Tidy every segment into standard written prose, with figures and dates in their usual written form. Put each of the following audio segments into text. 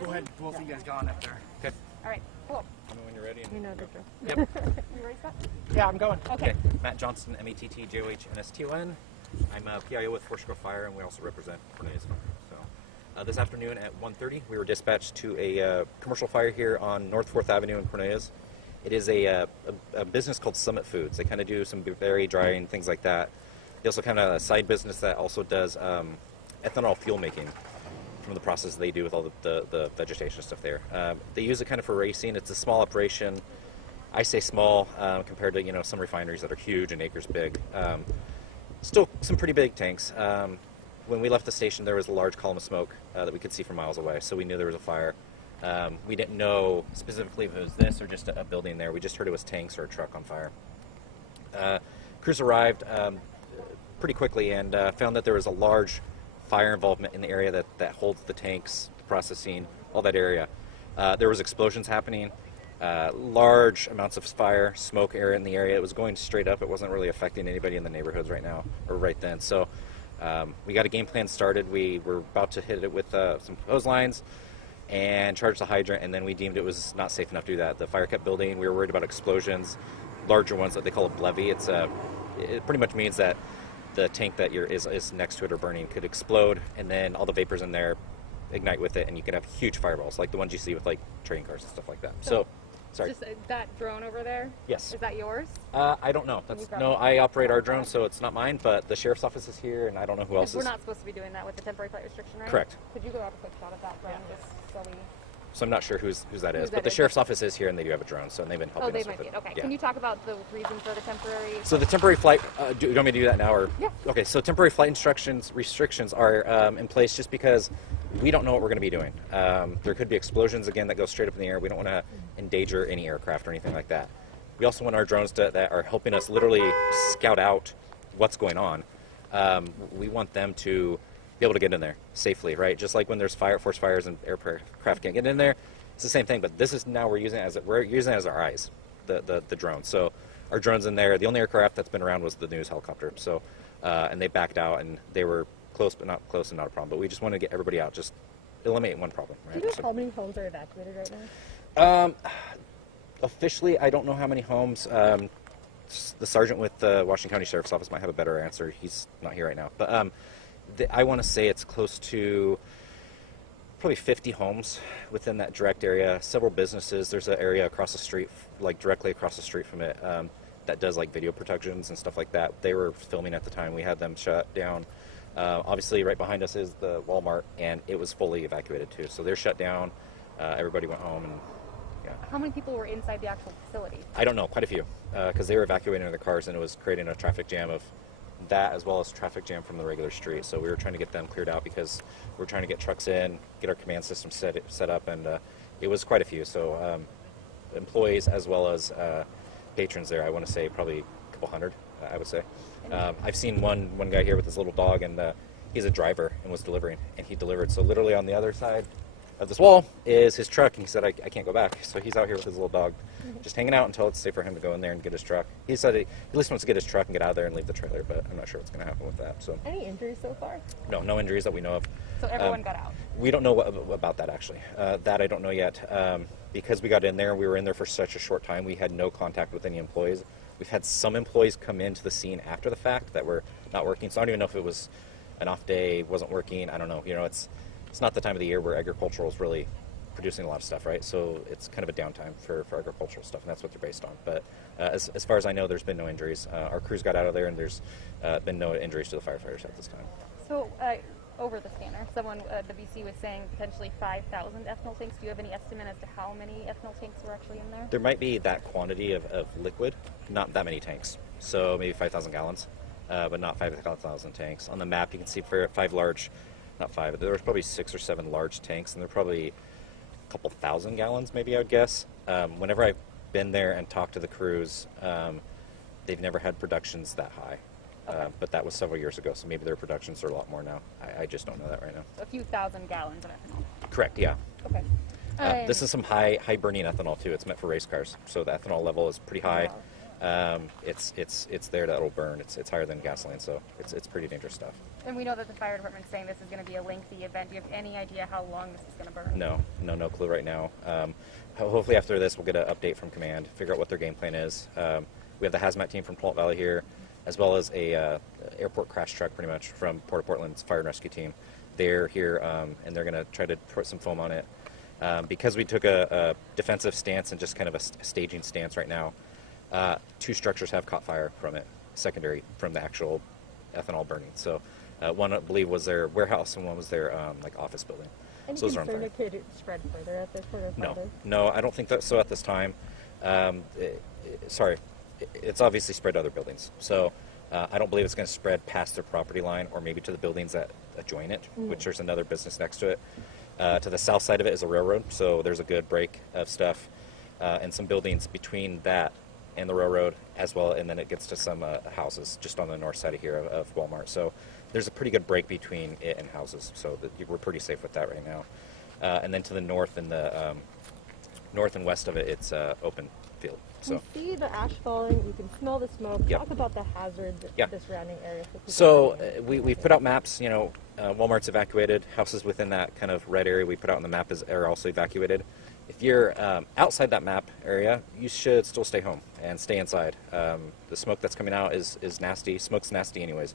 Go ahead, both of you guys got on up there. Okay. All right, cool. Tell me when you're ready. You know the drill. Yep. You ready, Scott? Yeah, I'm going. Okay. Matt Johnson, METTJOHNSTON. I'm a PIO with Forest Grove Fire, and we also represent Cornelius Fire. So, this afternoon at 1:30, we were dispatched to a commercial fire here on North 4th Avenue in Cornelius. It is a business called Summit Foods. They kind of do some berry drying, things like that. They also kind of a side business that also does ethanol fuel making from the process they do with all the vegetation stuff there. They use it kind of for racing. It's a small operation. I say small compared to some refineries that are huge and acres big. Still some pretty big tanks. When we left the station, there was a large column of smoke that we could see from miles away, so we knew there was a fire. We didn't know specifically if it was this or just a building there. We just heard it was tanks or a truck on fire. Crews arrived pretty quickly and found that there was a large fire involvement in the area that holds the tanks, the processing, all that area. There was explosions happening, large amounts of fire, smoke air in the area. It was going straight up. It wasn't really affecting anybody in the neighborhoods right now, or right then. So we got a game plan started. We were about to hit it with some hose lines and charge the hydrant, and then we deemed it was not safe enough to do that. The fire kept building. We were worried about explosions, larger ones that they call a levee. It pretty much means that the tank that is next to it or burning could explode, and then all the vapors in there ignite with it, and you can have huge fireballs like the ones you see with like train cars and stuff like that. So sorry. Just that drone over there? Yes. Is that yours? I don't know. I operate our drone, so it's not mine, but the sheriff's office is here, and I don't know who else is. We're not supposed to be doing that with the temporary flight restriction, right? Correct. Could you go out a quick shot of that drone just so we... So I'm not sure who's that is, but the sheriff's office is here, and they do have a drone, so they've been helping us with it. Oh, they might be. Okay. Yeah. Can you talk about the reason for the temporary... So the temporary flight, do you want me to do that now? Or? Yeah. Okay, so temporary flight restrictions are in place just because we don't know what we're going to be doing. There could be explosions, again, that go straight up in the air. We don't want to endanger any aircraft or anything like that. We also want our drones that are helping us literally scout out what's going on. We want them to be able to get in there safely, right? Just like when there's forest fires and aircraft can't get in there, it's the same thing. But this is now we're using it as our eyes, the drone. So our drone's in there. The only aircraft that's been around was the news helicopter. So and they backed out, and they were close, but not close, and not a problem. But we just want to get everybody out, just eliminate one problem, right? Do you know how many homes are evacuated right now? Officially, I don't know how many homes. The sergeant with the Washington County Sheriff's Office might have a better answer. He's not here right now, but. I want to say it's close to probably 50 homes within that direct area, several businesses. There's an area across the street, like directly across the street from it, that does like video productions and stuff like that. They were filming at the time. We had them shut down. Obviously, right behind us is the Walmart, and it was fully evacuated too. So they're shut down. Everybody went home, and yeah. How many people were inside the actual facility? I don't know, quite a few, because they were evacuating their cars, and it was creating a traffic jam of that as well as traffic jam from the regular street. So we were trying to get them cleared out because we're trying to get trucks in, get our command system set up, and it was quite a few. So employees as well as patrons there, I want to say probably a couple hundred, I would say. I've seen one guy here with his little dog, and he's a driver and was delivering, and he delivered. So literally on the other side of this wall is his truck, and he said, I can't go back. So he's out here with his little dog, just hanging out until it's safe for him to go in there and get his truck. He said he at least wants to get his truck and get out of there and leave the trailer, but I'm not sure what's going to happen with that. So any injuries so far? No injuries that we know of. So everyone got out? We don't know about that, actually. That I don't know yet. Because we got in there, we were in there for such a short time, we had no contact with any employees. We've had some employees come into the scene after the fact that were not working, so I don't even know if it was an off day, wasn't working, I don't know. It's not the time of the year where agricultural is really producing a lot of stuff, right? So it's kind of a downtime for agricultural stuff, and that's what they're based on. But as far as I know, there's been no injuries. Our crews got out of there, and there's been no injuries to the firefighters at this time. So over the scanner, someone at the BC was saying potentially 5,000 ethanol tanks. Do you have any estimate as to how many ethanol tanks were actually in there? There might be that quantity of liquid, not that many tanks. So maybe 5,000 gallons, but not 5,000 tanks. On the map, you can see there were probably 6 or 7 large tanks, and they're probably a couple thousand gallons, maybe I would guess. Whenever I've been there and talked to the crews, they've never had productions that high. Okay. But that was several years ago, so maybe their productions are a lot more now. I just don't know that right now. So a few thousand gallons of ethanol. Correct, yeah. Okay. This is some high burning ethanol too. It's meant for race cars, so the ethanol level is pretty high. It's there that'll burn. It's higher than gasoline, so it's pretty dangerous stuff. And we know that the fire department's saying this is going to be a lengthy event. Do you have any idea how long this is going to burn? No clue right now. Hopefully after this we'll get an update from command, figure out what their game plan is. We have the hazmat team from Polk Valley here, as well as a airport crash truck pretty much from Port of Portland's fire and rescue team. They're here and they're going to try to put some foam on it. Because we took a defensive stance and just kind of a staging stance right now, 2 structures have caught fire from it, secondary from the actual ethanol burning. So one, I believe, was their warehouse and one was their office building. Any so those are on concern fire. it could spread further at this point? No, I don't think that so at this time. It's obviously spread to other buildings. So I don't believe it's going to spread past their property line or maybe to the buildings that adjoin it, which there's another business next to it. To the south side of it is a railroad, so there's a good break of stuff and some buildings between that and the railroad as well, and then it gets to some houses just on the north side of here of Walmart. So there's a pretty good break between it and houses, so we're pretty safe with that right now. And then to the north and the north and west of it, it's open field. So you see the ash falling, you can smell the smoke. Yep. Talk about the hazards of the surrounding area. So we've put out maps. Walmart's evacuated. Houses within that kind of red area we put out on the map are also evacuated. If you're outside that map area, you should still stay home and stay inside. The smoke that's coming out is nasty. Smoke's nasty anyways.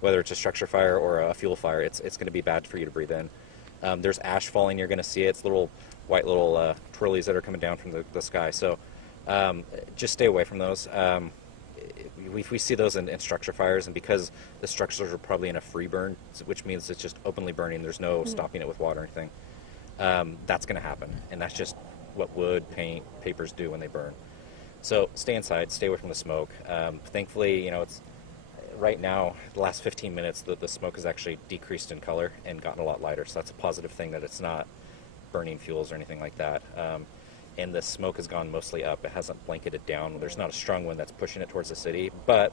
Whether it's a structure fire or a fuel fire, it's going to be bad for you to breathe in. There's ash falling. You're going to see it. It's little white twirlies that are coming down from the sky. So just stay away from those. We see those in structure fires, and because the structures are probably in a free burn, which means it's just openly burning, there's no stopping it with water or anything, that's going to happen. And that's just what wood, paint, papers do when they burn. So stay inside, stay away from the smoke. Thankfully, it's right now, the last 15 minutes, the smoke has actually decreased in color and gotten a lot lighter. So that's a positive thing that it's not burning fuels or anything like that. And the smoke has gone mostly up. It hasn't blanketed down. There's not a strong wind that's pushing it towards the city. But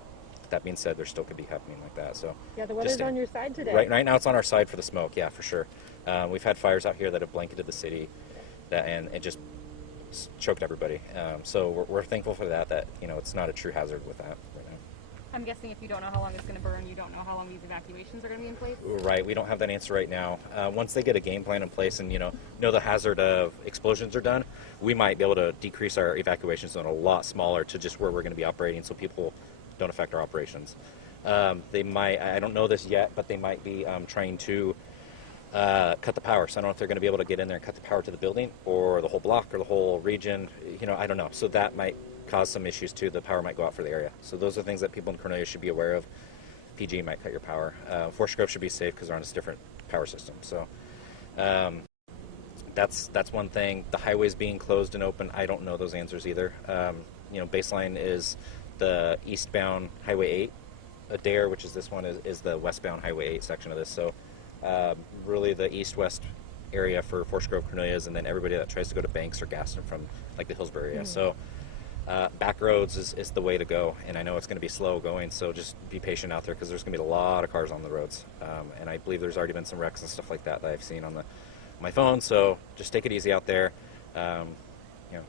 that being said, there still could be happening like that. So yeah, the weather's on your side today. Right now, it's on our side for the smoke. Yeah, for sure. We've had fires out here that have blanketed the city, and it just choked everybody. So we're thankful for that. That it's not a true hazard with that right now. I'm guessing if you don't know how long it's going to burn, you don't know how long these evacuations are going to be in place? Right. We don't have that answer right now. Once they get a game plan in place and, know the hazard of explosions are done, we might be able to decrease our evacuation zone a lot smaller to just where we're going to be operating so people don't affect our operations. They might, I don't know this yet, but they might be trying to cut the power. So I don't know if they're going to be able to get in there and cut the power to the building or the whole block or the whole region. I don't know. So that might cause some issues too. The power might go out for the area. So those are things that people in Cornelius should be aware of. PG might cut your power. Forest Grove should be safe because they're on a different power system. So that's one thing. The highways being closed and open, I don't know those answers either. Baseline is the eastbound Highway 8. Adair, which is this one, is the westbound Highway 8 section of this. So really the east-west area for Forest Grove, Cornelius, and then everybody that tries to go to Banks or Gaston from the Hillsborough area. So back roads is the way to go, and I know it's going to be slow going, so just be patient out there because there's going to be a lot of cars on the roads, and I believe there's already been some wrecks and stuff like that I've seen on my phone. So just take it easy out there,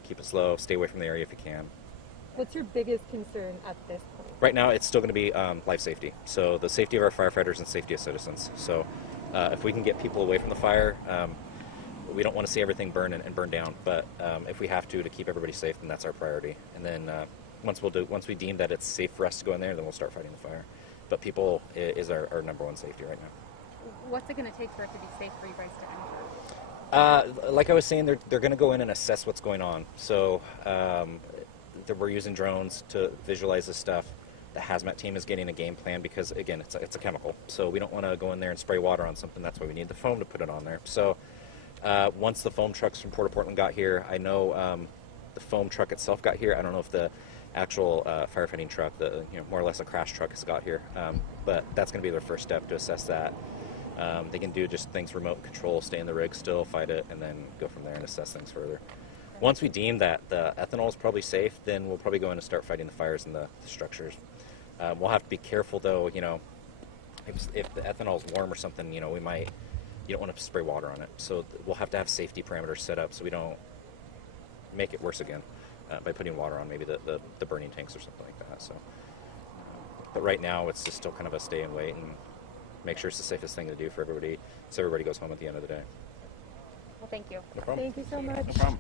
keep it slow, stay away from the area if you can. What's your biggest concern at this point? Right now, it's still going to be life safety, so the safety of our firefighters and safety of citizens. So if we can get people away from the fire, we don't want to see everything burn and burn down, but if we have to keep everybody safe, then that's our priority. And then once we deem that it's safe for us to go in there, then we'll start fighting the fire. But people is our number one safety right now. What's it going to take for it to be safe for you guys to enter? Like I was saying, they're going to go in and assess what's going on. So we're using drones to visualize this stuff. The hazmat team is getting a game plan because, again, it's a chemical. So we don't want to go in there and spray water on something. That's why we need the foam to put it on there. So once the foam trucks from Port of Portland got here, I know the foam truck itself got here. I don't know if the actual firefighting truck, more or less a crash truck, has got here. But that's going to be their first step to assess that. They can do just things remote control, stay in the rig still, fight it, and then go from there and assess things further. Once we deem that the ethanol is probably safe, then we'll probably go in and start fighting the fires in the structures. We'll have to be careful, though, if the ethanol is warm or something, you don't want to spray water on it. So we'll have to have safety parameters set up so we don't make it worse again. by putting water on maybe the burning tanks or something like that. So, but right now it's just still kind of a stay and wait and make sure it's the safest thing to do for everybody, so everybody goes home at the end of the day. Well, thank you. No problem. Thank you so much. No problem.